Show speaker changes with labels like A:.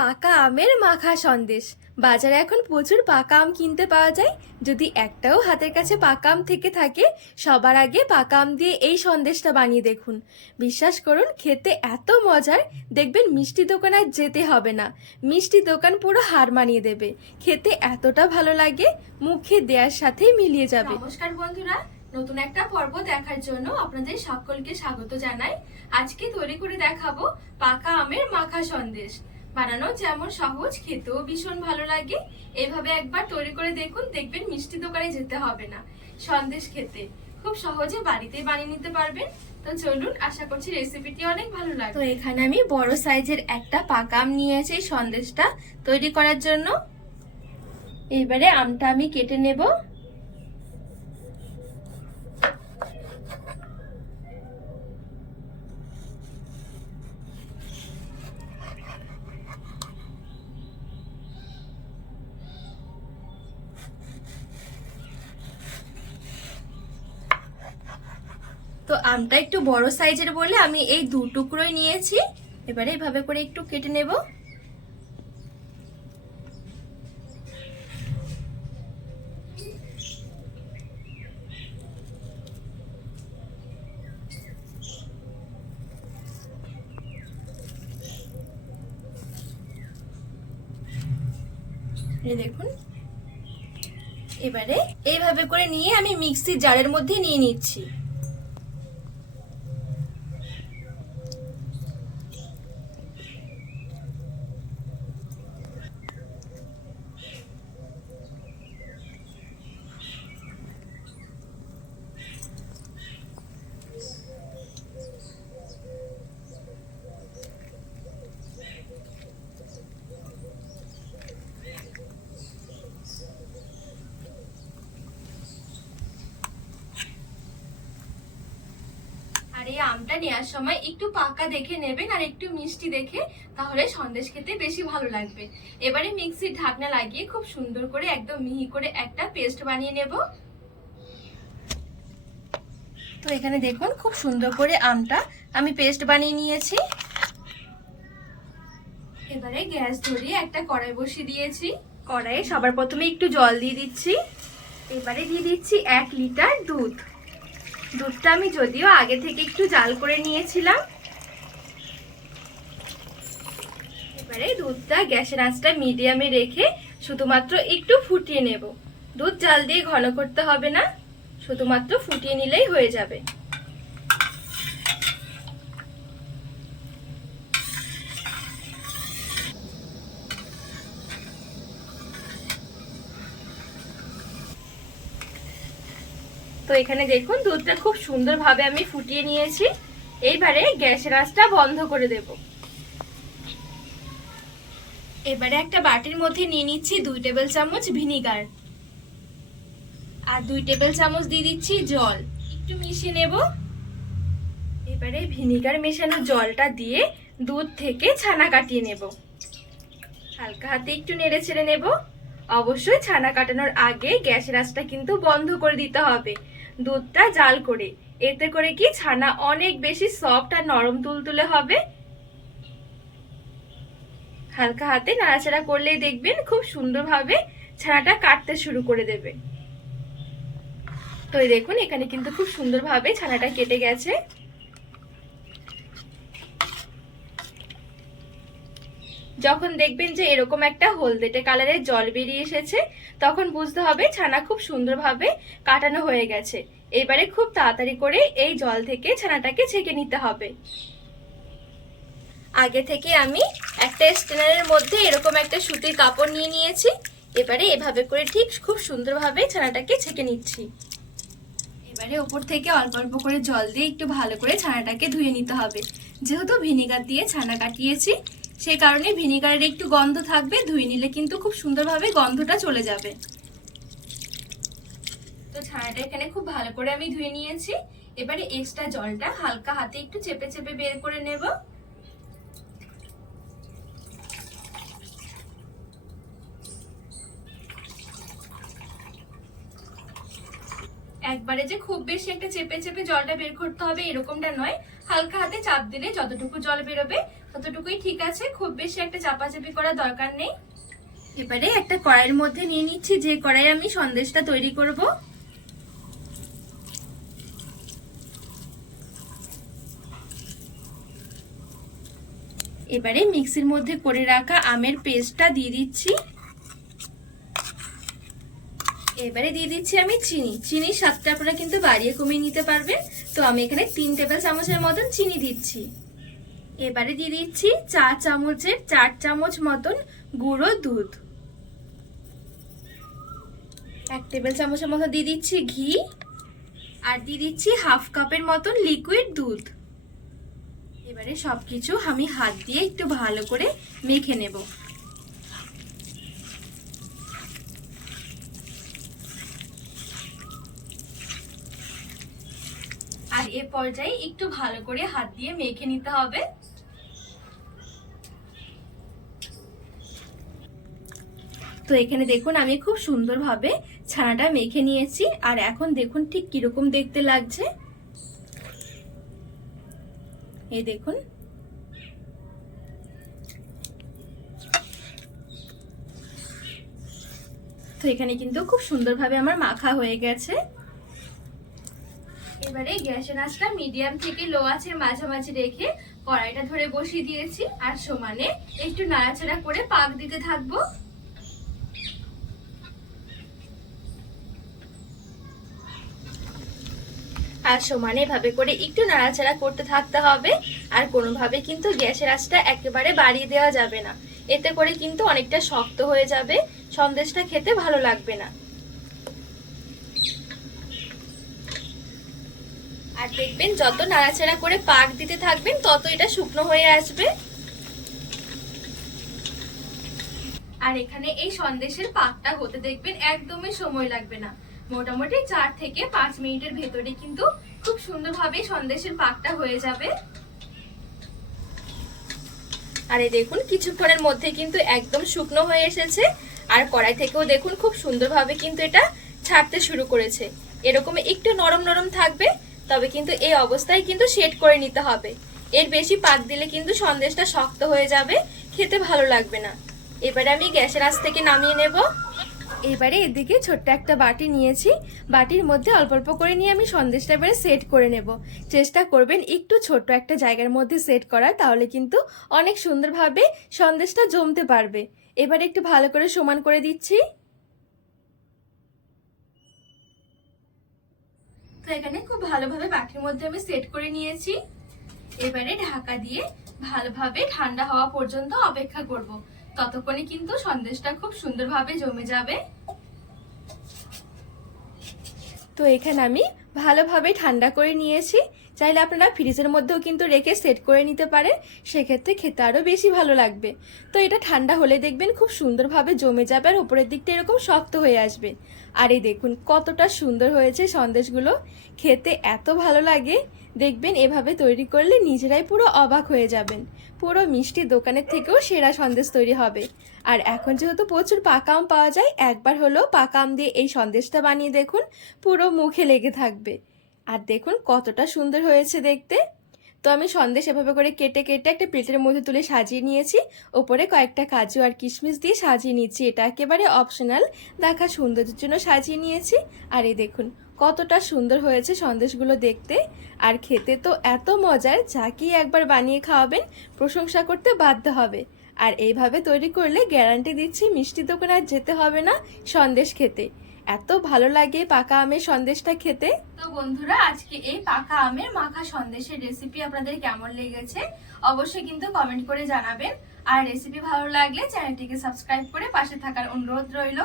A: পাকা আমের মাখা সন্দেশ। বাজারে এখন প্রচুর পাকা আম কিনতে পাওয়া যায়। যদি একটাও হাতের কাছে পাকা আম থেকে থাকে, সবার আগে পাকা আম দিয়ে এই সন্দেশটা বানিয়ে দেখুন। বিশ্বাস করুন, খেতে এত মজার, দেখবেন মিষ্টি দোকান আর যেতে হবে না। মিষ্টি দোকান পুরো হার মানিয়ে দেবে। খেতে এতটা ভালো লাগে, মুখে দেওয়ার সাথেই মিলিয়ে যাবে। নমস্কার বন্ধুরা, নতুন একটা পর্ব দেখার জন্য আপনাদের সকলকে স্বাগত জানাই। আজকে তৈরি করে দেখাবো পাকা আমের মাখা সন্দেশ। বানানো যেমন সহজ, খেতেও ভীষণ ভালো লাগে। এভাবে একবার তৈরি করে দেখুন, দেখবেন মিষ্টি দোকানে যেতে হবে না। সন্দেশ খেতে। খুব সহজে বাড়িতে বানিয়ে নিতে পারবেন। তো চলুন, আশা করছি রেসিপিটি অনেক ভালো লাগবে। তো এখানে আমি বড় সাইজের একটা পাকা আম নিয়েছি সন্দেশটা তৈরি করার জন্য। এবারে আমটা আমি কেটে নেব। তো আমটা একটু বড় সাইজের বলে আমি এই দু টুকরোই নিয়েছি। এবারে এভাবে করে একটু কেটে নেব। দেখুন। এবারে এইভাবে করে নিয়ে আমি মিক্সির জারের মধ্যে নিয়ে নিচ্ছি। এই আমটা নেওয়ার সময় একটু পাকা দেখে নেবেন আর একটু মিষ্টি দেখে, তাহলে সন্দেশ খেতে বেশি ভালো লাগবে। এবারে মিক্সির ঢাকনা লাগিয়ে খুব সুন্দর করে একদম মিহি করে একটা পেস্ট বানিয়ে নেব। তো এখানে দেখুন, খুব সুন্দর করে আমটা আমি পেস্ট বানিয়ে নিয়েছি। এবারে গ্যাস ধরিয়ে একটা কড়াই বসিয়ে দিয়েছি। কড়াইয়ে সবার প্রথমে একটু জল দিয়ে দিচ্ছি। এবারে দিয়ে দিচ্ছি এক লিটার দুধ। দুধটা আমি যদিও আগে থেকে একটু জাল করে নিয়েছিলাম। এবারে দুধটা গ্যাসের আঁচটা মিডিয়ামে রেখে শুধুমাত্র একটু ফুটিয়ে নেব। দুধ জাল দিয়ে ঘন করতে হবে না, শুধুমাত্র ফুটিয়ে নিলেই হয়ে যাবে। তো এখানে দেখুন, দুধটা খুব সুন্দরভাবে আমি ফুটিয়ে নিয়েছি। এইবারে গ্যাসের আঁচটা বন্ধ করে দেব। এবারে একটা বাটির মধ্যে নিয়ে নিচ্ছি দুই টেবিল চামচ ভিনিগার আর দুই টেবিল চামচ দিয়ে দিচ্ছি জল। একটু মিশিয়ে নেব। এবারে ভিনিগার মেশানো জলটা দিয়ে দুধ থেকে ছানা কাটিয়ে নেব। হালকা হাতে একটু নেড়ে ছেড়ে নেব। অবশ্যই ছানা কাটানোর আগে গ্যাসের আঁচটা কিন্তু বন্ধ করে দিতে হবে। দুধটা জাল করে। এতে করে কি ছানা অনেক বেশি সফট আর নরম তুলতুলে হবে। হালকা হাতে নাড়াচাড়া করলেই দেখবেন খুব সুন্দরভাবে ছানাটা কাটতে শুরু করে দেবে। তো দেখুন, এখানে কিন্তু খুব সুন্দরভাবে ছানাটা কেটে গেছে। যখন দেখবেন যে এরকম একটা হলদেটে কালারের জল বেরিয়ে এসেছে, তখন বুঝতে হবে ছানা খুব সুন্দরভাবে কাটানো হয়ে গেছে। এবারে খুব তাড়াতাড়ি করে এই জল থেকে ছানাটাকে ছেঁকে নিতে হবে। আগে থেকে আমি একটা স্টেনারের মধ্যে এরকম একটা সুতির কাপড় নিয়ে নিয়েছি। এবারে এভাবে করে ঠিক খুব সুন্দরভাবে ছানাটাকে ছেঁকে নিচ্ছি। এবারে ওপর থেকে অল্প অল্প করে জল দিয়ে একটু ভালো করে ছানাটাকে ধুয়ে নিতে হবে। যেহেতু ভিনিগার দিয়ে ছানা কাটিয়েছি সেই কারণে ভিনিগারের একটু গন্ধ থাকবে, ধুয়ে নিলে কিন্তু খুব সুন্দরভাবে গন্ধটা চলে যাবে। তো ছানাটা এখানে খুব ভালো করে আমি ধুয়ে নিয়েছি। এবারে এক্সট্রা জলটা হালকা হাতে একটু চেপে চেপে বের করে নেব। একবারে যে খুব বেশি একটা চেপে চেপে জলটা বের করতে হবে এরকমটা নয়। হালকা হাতে চাপ দিলে যতটুকু জল বেরোবে ততটুকুই ঠিক আছে। খুব বেশি একটা চাপাচাপি করার দরকার নেই। এবারে একটা কড়াইয়ের মধ্যে নিয়ে নিচ্ছি, যে কড়াই আমি সন্দেশটা তৈরি করব। এবারে মিক্সির মধ্যে করে রাখা আমের পেস্টটা দিয়ে দিচ্ছি। এবারে দিয়ে দিচ্ছি আমি চিনি। চিনির স্বাদটা আপনারা কিন্তু বাড়িয়ে কমিয়ে নিতে পারবেন। তো আমি এখানে তিন টেবিল চামচের মতন চিনি দিচ্ছি। এবারে দিয়ে দিচ্ছি চা চামচের চার চামচ মতন গুঁড়ো দুধ। এক টেবিল চামচের মতো দিয়ে দিচ্ছি ঘি। আর দিয়ে দিচ্ছি হাফ কাপের মতন লিকুইড দুধ। এবারে সবকিছু আমি হাত দিয়ে একটু ভালো করে মেখে নেব। আর এ পর্যায়ে একটু ভালো করে হাত দিয়ে মেখে নিতে হবে। তো এখানে দেখুন, আমি খুব সুন্দরভাবে ছানাটা মেখে নিয়েছি। আর এখন দেখুন ঠিক কীরকম দেখতে লাগছে। এই দেখুন। তো এখানে কিন্তু খুব সুন্দরভাবে আমার মাখা হয়ে গেছে। এবারে গ্যাসের আঁচটা মিডিয়াম থেকে লো আঁচের মাঝামাঝি রেখে কড়াইটা ধরে বসিয়ে দিয়েছি। আর সমানে একটু নাড়াচাড়া করে পাক দিতে থাকব। আর সমানে এভাবে করে একটু নাড়াচাড়া করতে থাকতে হবে। আর কোনোভাবে কিন্তু গ্যাসের আঁচটা একেবারে বাড়িয়ে দেওয়া যাবে না। এতে করে কিন্তু অনেকটা শক্ত হয়ে যাবে। সন্দেশটা খেতে ভালো লাগবে না। আর দেখবেন যত নাড়াচাড়া করে পাক দিতে থাকবেন, তত এটা শুকনো হয়ে আসবে। আর এখানে এই সন্দেশের পাকটা হতে দেখবেন একদমই সময় লাগবে না। মোটামুটি চার থেকে পাঁচ মিনিটের ভেতরে কিন্তু খুব সুন্দরভাবে সন্দেশের পাকটা হয়ে যাবে। আর দেখুন, কিছুক্ষণের মধ্যে কিন্তু একদম শুকনো হয়ে এসেছে। আর কড়াই থেকেও দেখুন খুব সুন্দরভাবে কিন্তু এটা ছাড়তে শুরু করেছে। এরকম একটু নরম নরম থাকবে তবে কিন্তু এই অবস্থায় কিন্তু সেট করে নিতে হবে। এর বেশি পাক দিলে কিন্তু সন্দেশটা শক্ত হয়ে যাবে, খেতে ভালো লাগবে না। এবারে আমি গ্যাসের আঁচ থেকে নামিয়ে নেব। এবারে এদিকে ছোট্ট একটা বাটি নিয়েছি। বাটির মধ্যে অল্প অল্প করে নিয়ে আমি সন্দেশটা এবারে সেট করে নেব। চেষ্টা করবেন একটু ছোট্ট একটা জায়গার মধ্যে সেট করার তাহলে কিন্তু অনেক সুন্দরভাবে সন্দেশটা জমতে পারবে। এবারে একটু ভালো করে সমান করে দিচ্ছি। এখানে। খুব ভালোভাবে বাটির মধ্যে আমি সেট করে নিয়েছি। এবারে ঢাকা দিয়ে ভালোভাবে ঠান্ডা হওয়া পর্যন্ত অপেক্ষা করব। ততক্ষণে কিন্তু সন্দেশটা খুব সুন্দরভাবে জমে যাবে। তো এখানে আমি ভালোভাবে ঠান্ডা করে নিয়েছি। চাইলে আপনারা ফ্রিজের মধ্যেও কিন্তু রেখে সেট করে নিতে পারেন। সেক্ষেত্রে খেতে আরও বেশি ভালো লাগবে। তো এটা ঠান্ডা হলে দেখবেন খুব সুন্দরভাবে জমে যাবে আর উপরের দিকটা এরকম শক্ত হয়ে আসবে। আর এই দেখুন কতটা সুন্দর হয়েছে সন্দেশগুলো। খেতে এত ভালো লাগে। দেখবেন এভাবে তৈরি করলে নিজেরাই পুরো অবাক হয়ে যাবেন। পুরো মিষ্টি দোকানের থেকেও সেরা সন্দেশ তৈরি হবে। আর এখন যেহেতু প্রচুর পাকা আম পাওয়া যায়, একবার হলেও পাকা আম দিয়ে এই সন্দেশটা বানিয়ে দেখুন, পুরো মুখে লেগে থাকবে। আর দেখুন কতটা সুন্দর হয়েছে দেখতে। তো আমি সন্দেশ এভাবে করে কেটে কেটে একটা প্লেটের মধ্যে তুলে সাজিয়ে নিয়েছি। ওপরে কয়েকটা কাজু আর কিশমিশ দিয়ে সাজিয়ে নিচ্ছি এটা একেবারে অপশনাল দেখা সৌন্দর্যের জন্য সাজিয়ে নিয়েছি। আর এই দেখুন কতটা সুন্দর হয়েছে সন্দেশগুলো দেখতে। আর খেতে তো এত মজার যাকেই একবার বানিয়ে খাওয়াবেন, প্রশংসা করতে বাধ্য হবে। আর এইভাবে তৈরি করলে গ্যারান্টি দিচ্ছি মিষ্টি দোকানে আর যেতে হবে না সন্দেশ খেতে। এত ভালো লাগে পাকা আমের সন্দেশটা খেতে। তো বন্ধুরা, আজকে এই পাকা আমের মাখা সন্দেশের রেসিপি আপনাদের কেমন লেগেছে অবশ্যই কিন্তু কমেন্ট করে জানাবেন। আর রেসিপি ভালো লাগলে চ্যানেলটিকে সাবস্ক্রাইব করে পাশে থাকার অনুরোধ রইল।